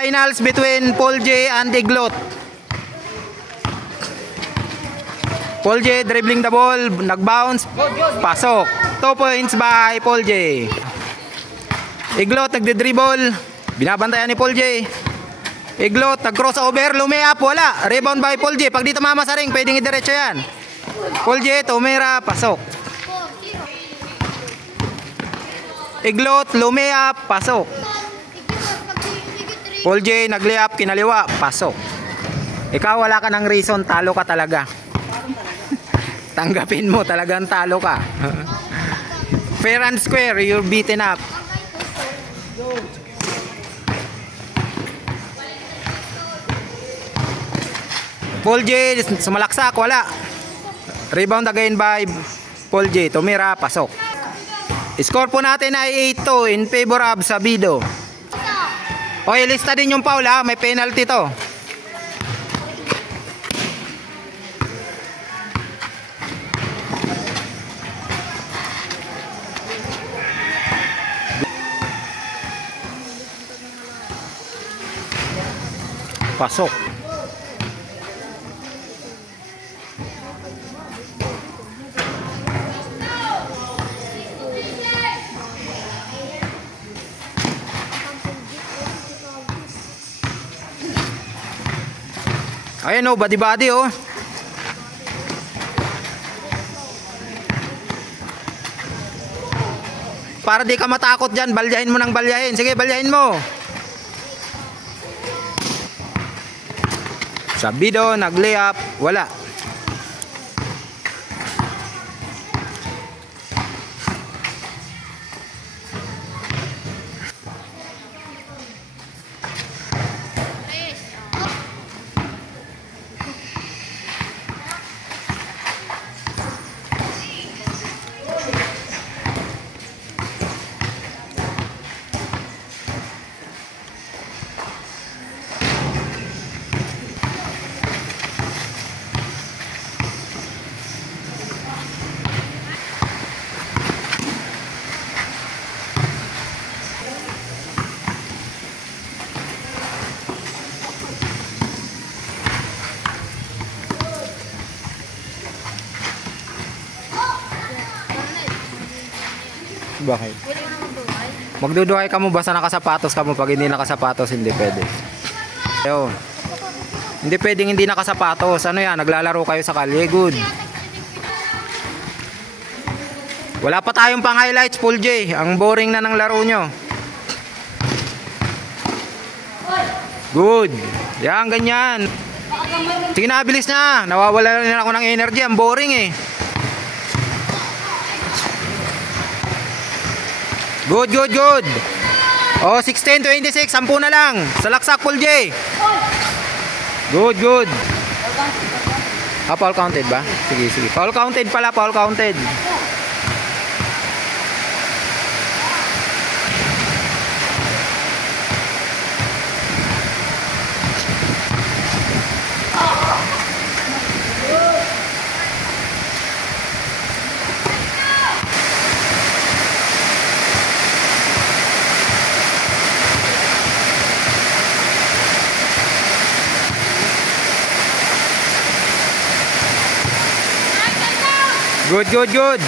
Finals between Paul J and Iglot. Paul J dribbling the ball, nag-bounce, pasok. 2 points by Paul J. Iglot nagde-dribble, binabantayan ni Paul J. Iglot nag-crossover, lumayap, wala. Rebound by Paul J. Pag dito mama sa ring, pwedeng idiretso yan. Paul J, tumira, pasok. Iglot, lumayap, pasok. Paul J, nag-layup, kinaliwa, pasok. Ikaw wala ka ng reason, talo ka talaga. Tanggapin mo, talagang talo ka. Fair and square, you're beaten up. Paul J, sumalaksak, wala. Rebound again by Paul J, tumira, pasok. Score po natin ay 8-2 in favor of Sabido. Okay, lista din yung foul ha, may penalty to. Pasok. Ayan o, body-body o. Para di ka matakot dyan, balyahin mo ng balyahin. Sige, balyahin mo. Sabido, nag-layup, wala. Bakit? Magduduhay ka mo basta nakasapatos ka mo. Pag hindi nakasapatos, hindi pwede. Ayun. Hindi pwedeng hindi nakasapatos. Ano yan? Naglalaro kayo sa kalye. Good. Wala pa tayong pang highlights, Paul J. Ang boring na ng laro nyo. Good. Yan, ganyan. Sige na, bilis na. Nawawala na ako ng energy. Ang boring eh. Good, good, good. Oh, 16-26, 10 na lang. Salaksak, Paul J. Good, good. Ah, foul counted ba? Sige, sige. Foul counted pala, foul counted. Good, good, good.